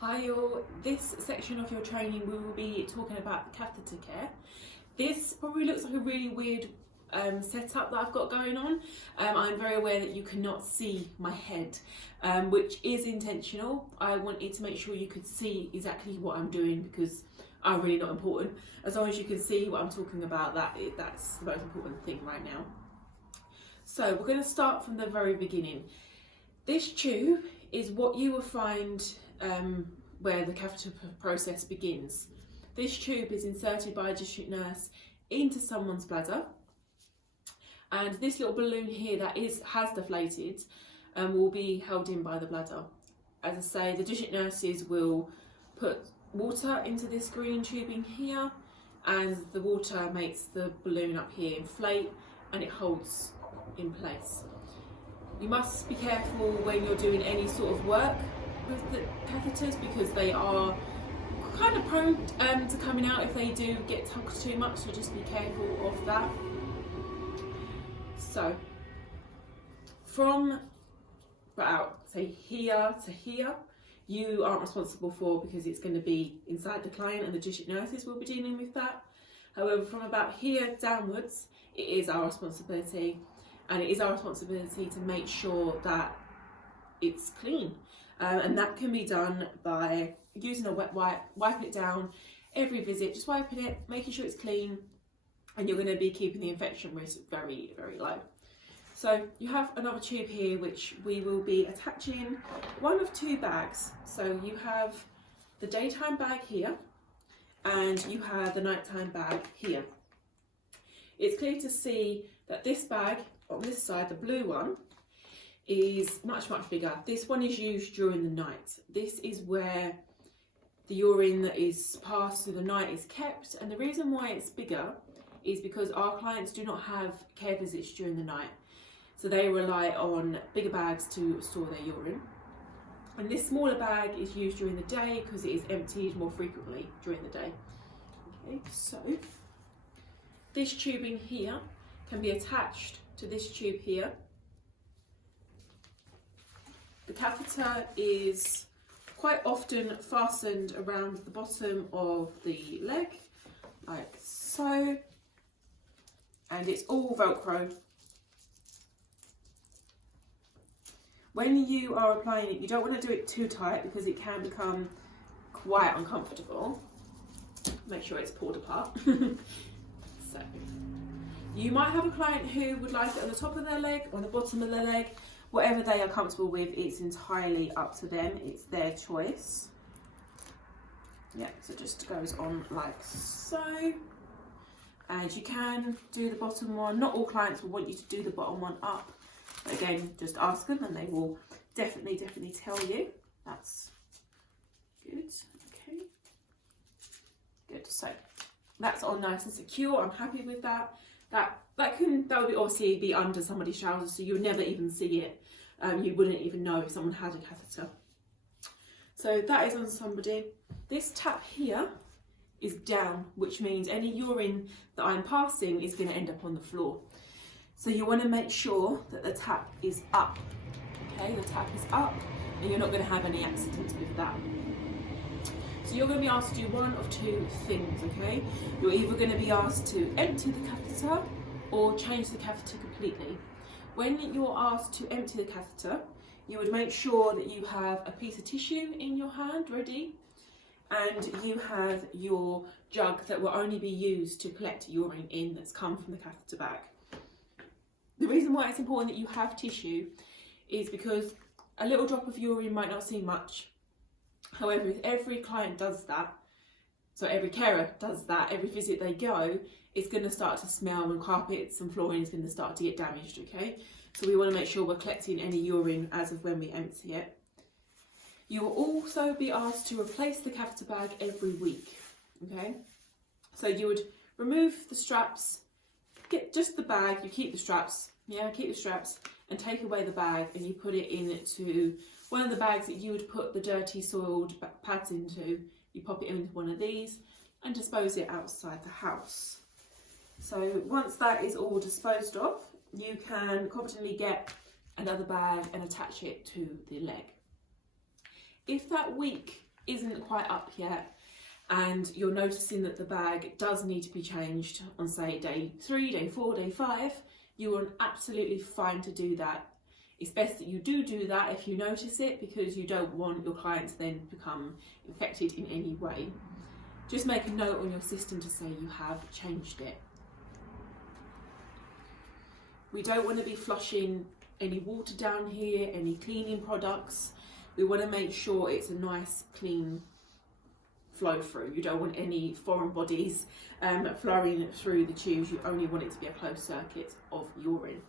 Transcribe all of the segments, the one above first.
Hi all, this section of your training we will be talking about catheter care. This probably looks like a really weird setup that I've got going on. I'm very aware that you cannot see my head, which is intentional. I wanted to make sure you could see exactly what I'm doing because I'm really not important. As long as you can see what I'm talking about, that's the most important thing right now. So we're going to start from the very beginning. This tube is what you will find where the catheter process begins. This tube is inserted by a district nurse into someone's bladder, and this little balloon here that has deflated will be held in by the bladder. As I say, the district nurses will put water into this green tubing here, and the water makes the balloon up here inflate and it holds in place. You must be careful when you're doing any sort of work with the catheters because they are kind of prone to coming out if they do get tugged too much, so just be careful of that. So from about say here to here you aren't responsible for because it's going to be inside the client and the district nurses will be dealing with that. However, from about here downwards it is our responsibility, and it is our responsibility to make sure that it's clean. And that can be done by using a wet wipe, wiping it down every visit, just wiping it, making sure it's clean, and you're going to be keeping the infection risk very, very low. So you have another tube here which we will be attaching one of two bags. So you have the daytime bag here and you have the nighttime bag here. It's clear to see that this bag on this side, the blue one, is much bigger. This one is used during the night. This is where the urine that is passed through the night is kept, and the reason why it's bigger is because our clients do not have care visits during the night, so they rely on bigger bags to store their urine. And this smaller bag is used during the day because it is emptied more frequently during the day. Okay, so this tubing here can be attached to this tube here. The catheter is quite often fastened around the bottom of the leg, like so, and it's all Velcro. When you are applying it, you don't want to do it too tight because it can become quite uncomfortable. Make sure it's pulled apart. So, you might have a client who would like it on the top of their leg, on the bottom of their leg. Whatever they are comfortable with, it's entirely up to them. It's their choice. Yeah, so it just goes on like so. And you can do the bottom one. Not all clients will want you to do the bottom one up. But again, just ask them and they will definitely tell you. That's good. Okay. Good. So that's all nice and secure. I'm happy with that. That would obviously be under somebody's trousers, so you would never even see it. You wouldn't even know if someone had a catheter. So that is on somebody. This tap here is down, which means any urine that I'm passing is going to end up on the floor. So you want to make sure that the tap is up. Okay, the tap is up, and you're not going to have any accidents with that. So you're going to be asked to do one of two things, okay? You're either going to be asked to empty the catheter or change the catheter completely. When you're asked to empty the catheter, you would make sure that you have a piece of tissue in your hand ready, and you have your jug that will only be used to collect urine in that's come from the catheter bag. The reason why it's important that you have tissue is because a little drop of urine might not seem much. However, if every client does that, so every carer does that, every visit they go, it's going to start to smell, and carpets and flooring is going to start to get damaged, okay? So we want to make sure we're collecting any urine as of when we empty it. You will also be asked to replace the catheter bag every week, okay? So you would remove the straps, get just the bag, you keep the straps, and take away the bag, and you put it into one of the bags that you would put the dirty soiled pads into. You pop it into one of these and dispose it outside the house. So once that is all disposed of, you can confidently get another bag and attach it to the leg. If that week isn't quite up yet, and you're noticing that the bag does need to be changed on, say, day 3, day 4, day 5, you are absolutely fine to do that. It's best that you do that if you notice it, because you don't want your client to then become infected in any way. Just make a note on your system to say you have changed it. We don't want to be flushing any water down here, any cleaning products. We want to make sure it's a nice, clean flow through. You don't want any foreign bodies flowing through the tubes. You only want it to be a closed circuit of urine.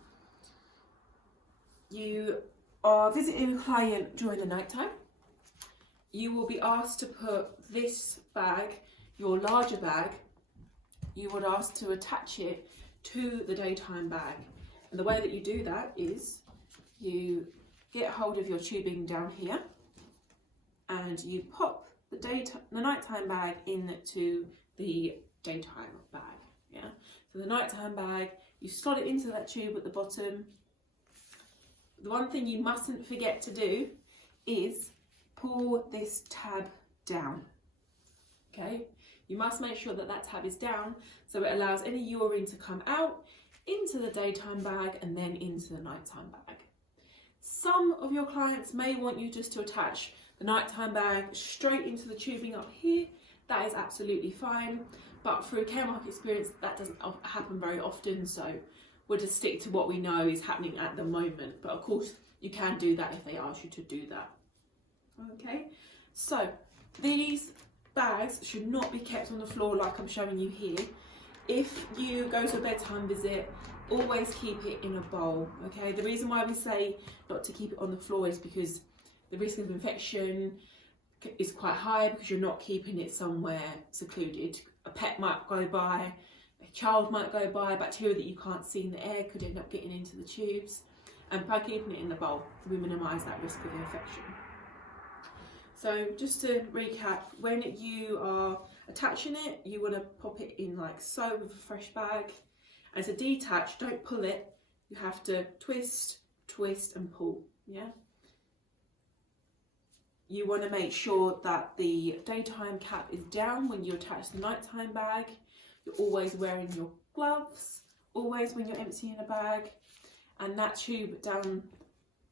You are visiting a client during the night time. You will be asked to put this bag, your larger bag, you would ask to attach it to the daytime bag. And the way that you do that is you get hold of your tubing down here and you pop the nighttime bag into the daytime bag. Yeah. So the nighttime bag, you slot it into that tube at the bottom. The one thing you mustn't forget to do is pull this tab down. Okay, you must make sure that that tab is down so it allows any urine to come out into the daytime bag and then into the nighttime bag. Some of your clients may want you just to attach the nighttime bag straight into the tubing up here. That is absolutely fine, but through Caremark experience that doesn't happen very often, so we'll just stick to what we know is happening at the moment. But of course you can do that if they ask you to do that. Okay, so these bags should not be kept on the floor like I'm showing you here. If you go to a bedtime visit, always keep it in a bowl. Okay, the reason why we say not to keep it on the floor is because the risk of infection is quite high, because you're not keeping it somewhere secluded. A pet might go by, a child might go by, bacteria that you can't see in the air could end up getting into the tubes, and by keeping it in the bowl we minimise that risk of infection. So just to recap, when you are attaching it, you want to pop it in like so with a fresh bag, and to detach, don't pull it, you have to twist, twist and pull. Yeah. You want to make sure that the daytime cap is down when you attach the nighttime bag. You're always wearing your gloves, always when you're emptying a bag, and that tube down,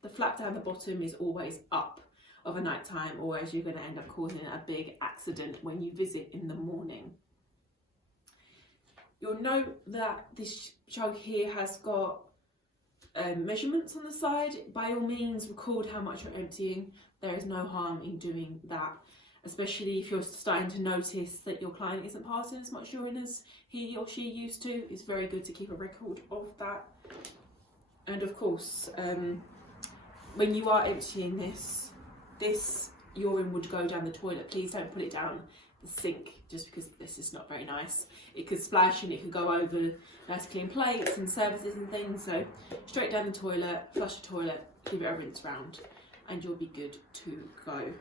the flap down the bottom is always up of a nighttime, or else you're going to end up causing a big accident when you visit in the morning. You'll note that this jug here has got measurements on the side. By all means record how much you're emptying. There is no harm in doing that, especially if you're starting to notice that your client isn't passing as much urine as he or she used to. It's very good to keep a record of that. And of course, when you are emptying this urine would go down the toilet. Please don't put it down the sink, just because this is not very nice. It could splash and it could go over nice clean plates and services and things. So straight down the toilet, flush the toilet, give it a rinse round, and you'll be good to go.